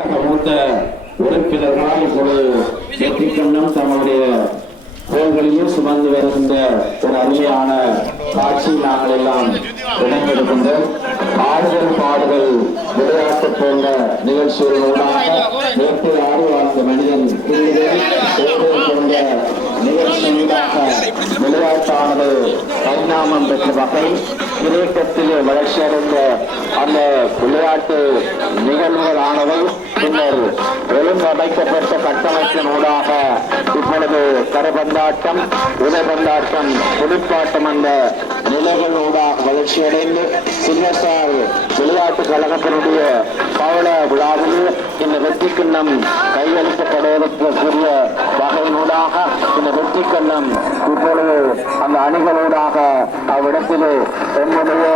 மூத்த உறுப்பினர்களால் இப்பொழுது வெற்றிக்கண்ணம் தங்களுடைய கோள்களிலும் சுமந்து வருகின்ற ஒரு அருமையான காட்சி நாங்கள் எல்லாம் இணைந்திருக்கின்ற ஆடுதல் பாடுதல் விளையாட்டு போன்ற நிகழ்ச்சிகளோடாக நேற்று ஆடு வாழ்ந்த மனிதன் போன்ற நிகழ்ச்சிகளாக விளையாட்டானது பரிணாமம் பெற்ற வகை கிரேக்கத்திலே வளர்ச்சியடைந்த அந்த விளையாட்டு நிகழ்வுகளானவை பின்னர் ஒழுங்கமைக்கப்பட்ட கட்டமைப்பின் ஊடாக இப்பொழுது கரபந்தாட்டம் உதைபந்தாட்டம் புலிப்பாட்டம் அந்த நிலைகளூடாக வளர்ச்சியடைந்து சின்னசார் விளையாட்டு கழகத்தினுடைய பவள விழாவில் இந்த வெற்றி கிண்ணம் கையளிக்கப்படுவதற்குரிய வகையினூடாக இந்த வெற்றி கிண்ணம் இப்பொழுது அந்த அணிகளூடாக அவ்விடத்திலே என்னுடைய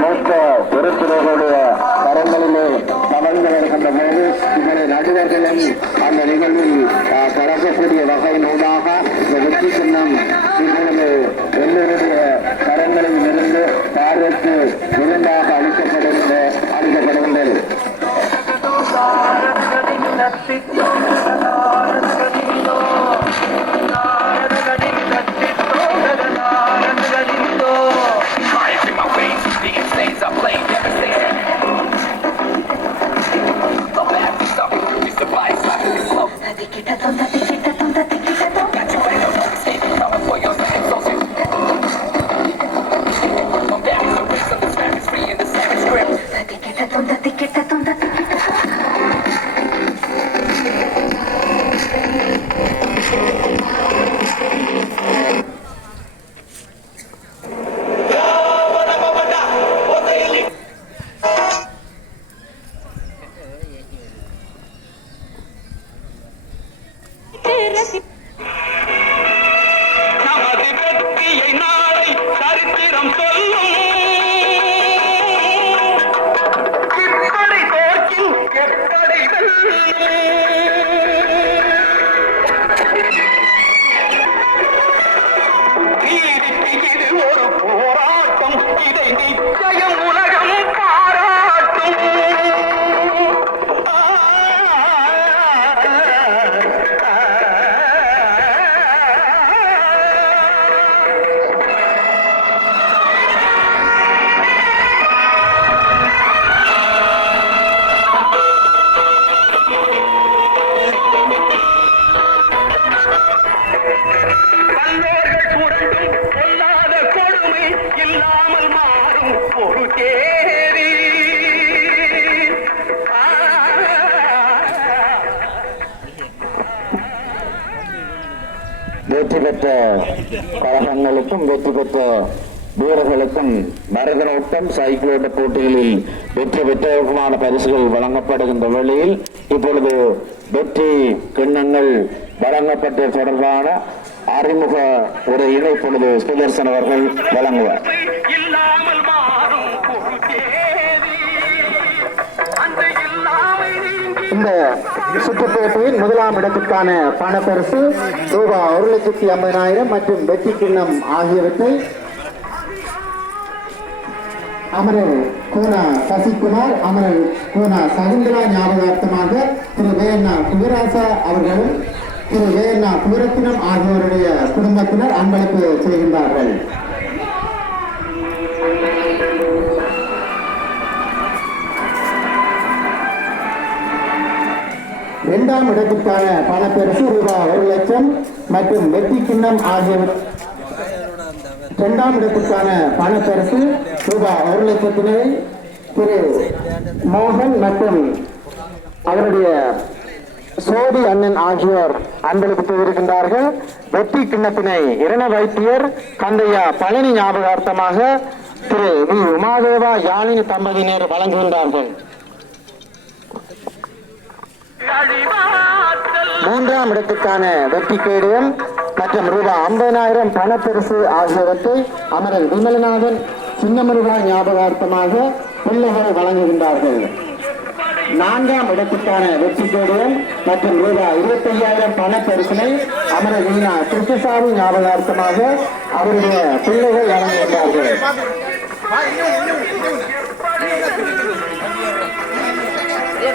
மூத்த உறுப்பினர்களுடைய கரங்களிலே தவழ்ந்து வருகின்ற போது இவருடைய நடுவர்களும் அந்த நிகழ்வில் கலக்கக்கூடிய வகையினூடாக இந்த வெற்றி கிண்ணம் இப்பொழுது எல்லோருடைய கரங்களில் இருந்து பார்வைக்கு விருந்தாக அளிக்கப்படுகின்றது. வெற்றி பெற்ற கழகங்களுக்கும் வெற்றி பெற்ற வீரர்களுக்கும் மரதனோட்டம் சைக்கிளோட்ட போட்டிகளில் வெற்றி பெற்றவர்களுமான பரிசுகள் வழங்கப்படுகின்ற வேளையில் இப்பொழுது வெற்றி கிண்ணங்கள் வழங்கப்பட்ட தொடர்பான அறிமுக உரையினை இப்பொழுது சுதர்சன் அவர்கள் வழங்குவார். இந்த சுற்றுப்போட்டியில் முதலாம் இடத்திற்கான பணப்பரிசு ரூபாய் 1,50,000 மற்றும் வெற்றி கிண்ணம் ஆகியவற்றை அமரர் கோனா சசிகுமார், அமரர் கோனா சகுந்தரா ஞாபகார்த்தமாக திரு வேணா குவராசா அவர்களும் திரு வேணா குவரத்தினம் ஆகியோருடைய குடும்பத்தினர் அன்பளிப்பு செய்கின்றார்கள். இரண்டாம் இடத்திற்கான பணப்பரிசு ரூபாய் 1,00,000 மற்றும் வெற்றி கிண்ணம் ஆகியவற்றை இரண்டாம் இடத்திற்கான பணப்பரிசு ரூபாய் 1,00,000 திரு மோகன் மற்றும் அவருடைய சோடி அண்ணன் ஆகியோர் அன்பளிப்பு செய்திருக்கின்றார்கள். வெற்றி கிண்ணத்தினை இரண வைத்தியர் கந்தையா பழனி ஞாபகார்த்தமாக திரு வி உமாதேவா யாழினி தம்பதியினர் வழங்குகின்றார்கள். மூன்றாம் இடத்துக்கான வெற்றி கேடயம் மற்றும் ரூபாய் 50,000 பணப்பரிசு ஆகியவற்றை அமரர் விமலநாதன் சின்னமருகா ஞாபகார்த்தமாக பிள்ளைகள் வழங்குகின்றார்கள். நான்காம் இடத்துக்கான வெற்றி கேடயம் மற்றும் ரூபாய் 25,000 பணப்பரிசினை அமரர் வீணா கிருஷ்ணசாமி ஞாபகார்த்தமாக அவருடைய பிள்ளைகள் வழங்குகின்றார்கள்.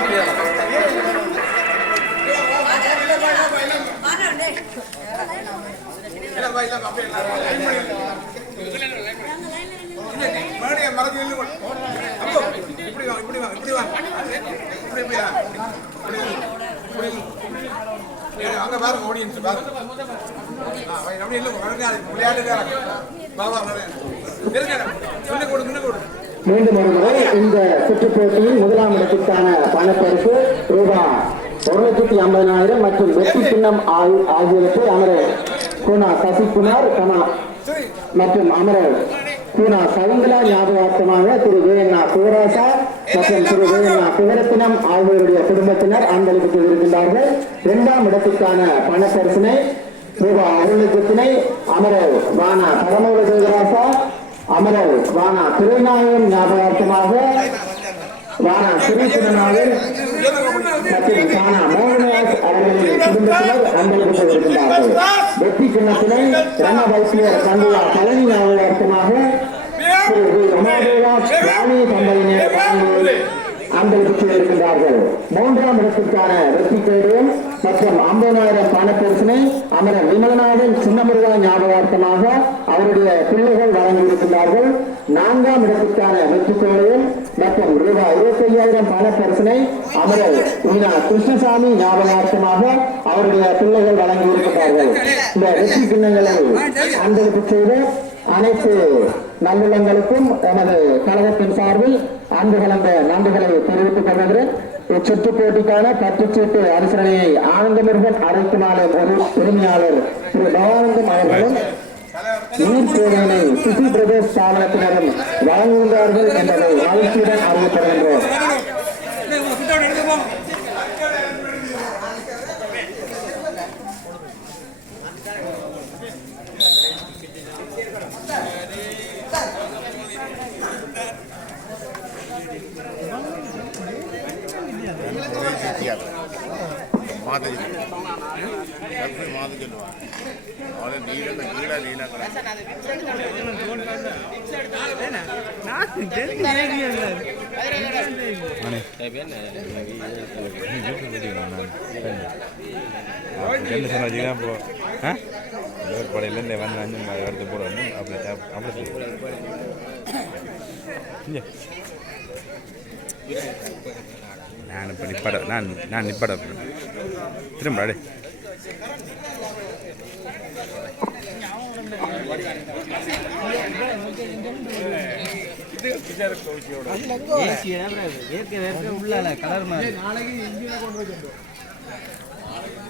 Yeah. அங்க பாருங்க ஆடியன்ஸ் பாருங்க மீண்டும் ஒருமுறை இந்த சுற்றுப் போட்டியில் முதலாம் இடத்திற்கான பணப்பரிசு ரூபாய் 1,50,000 மற்றும் வெற்றி சின்னம் ஆகியவற்றை அமரர் கூனா சசிகுமார் மற்றும் அமரர் கூனா சவுந்தலா ஞாபகார்த்தமாக திரு வேணா சிவராசா மற்றும் திரு வேணா சிவரத்தினம் ஆகியோருடைய குடும்பத்தினர் அன்பளிப்பு இருக்கின்றார்கள். இரண்டாம் இடத்திற்கான பணப்பரிசினை ரூபாய் 1,00,000 அமரர் வானா பரமோல தேவராசா அமரர் வானா திருநாயகம் ஞாபகார்த்தமாக வானா ஸ்ரீநாதன் மற்றும் கானா மோகனராஜ் அவர்களின் குடும்பத்தினர் அன்பளிப்பு இருக்கின்றார்கள். வெற்றி சின்னத்தினை ரம வைஷ்ணவர் சந்தியா பழனி ஞாபகார்த்தமாக திரு உமாதேவாஸ் ராணி தம்பதியினர் அன்பளிப்பு இருக்கின்றார்கள். மூன்றாம் இடத்திற்கான வெற்றி கேடயம் மற்றும் 50,000 பணப்பரிசினை அமரர் விமலநாதன் சின்னமுருகா ஞாபகார்த்தமாக அவருடைய பிள்ளைகள் வழங்கியிருக்கிறார்கள். நான்காம் இடத்திற்கான வெற்றி கேடயம் மற்றும் ரூபாய் 25,000 பணப்பரிசினை அமரர் மீனா கிருஷ்ணசாமி ஞாபகார்த்தமாக அவருடைய பிள்ளைகள் வழங்கியிருக்கிறார்கள். இந்த வெற்றி சின்னங்களை அன்பளிப்பு செய்த அனைத்து நல்லுள்ளங்களுக்கும் எனது கழகத்தின் சார்பில் அன்பு கலந்த நன்றிகளை தெரிவித்துக் கொள்கிறேன். இச்சுற்றுப் போட்டிக்கான பற்றுச்சீட்டு அனுசரணையை ஆனந்தமுருகன் அழைப்பினாளர் உரிமையாளர் திரு பவானந்தம் அவர்களும் நீர்த்தேவையினை சிசி பிரதேஷ் ஸ்தாபனத்தினரும் வழங்குகின்றார்கள் என்பதை மகிழ்ச்சியுடன் அறிவிக்கப்படுகின்றோம். படையிலேருந்து வந்து எடுத்து போடுவோம். அப்படி நான் இப்போ நிப்பாட நான் நிப்பாட திரும்ப அடே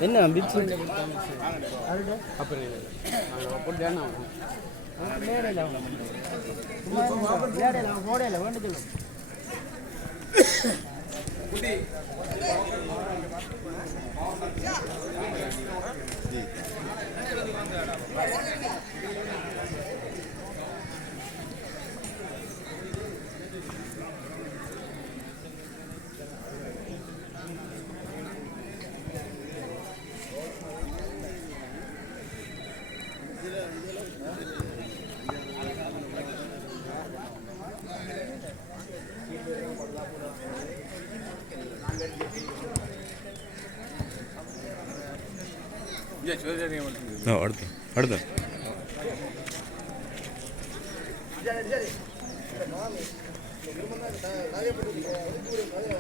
என்ன அடுத்து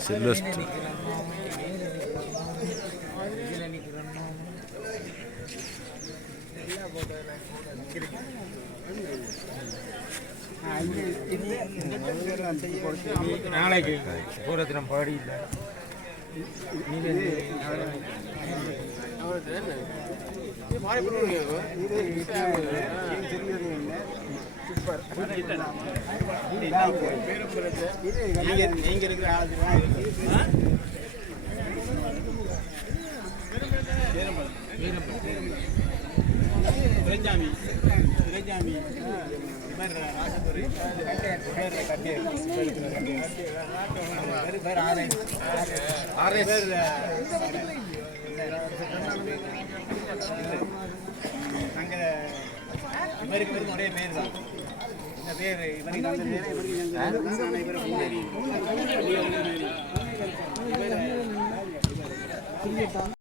சில்வஸ்டர் நாளைக்கு பூரத்தினம் பாடி இல்லை நீங்க இருக்கிற இவருக்கு ஒரே பேர் தான். இந்த பேர் இவருக்கு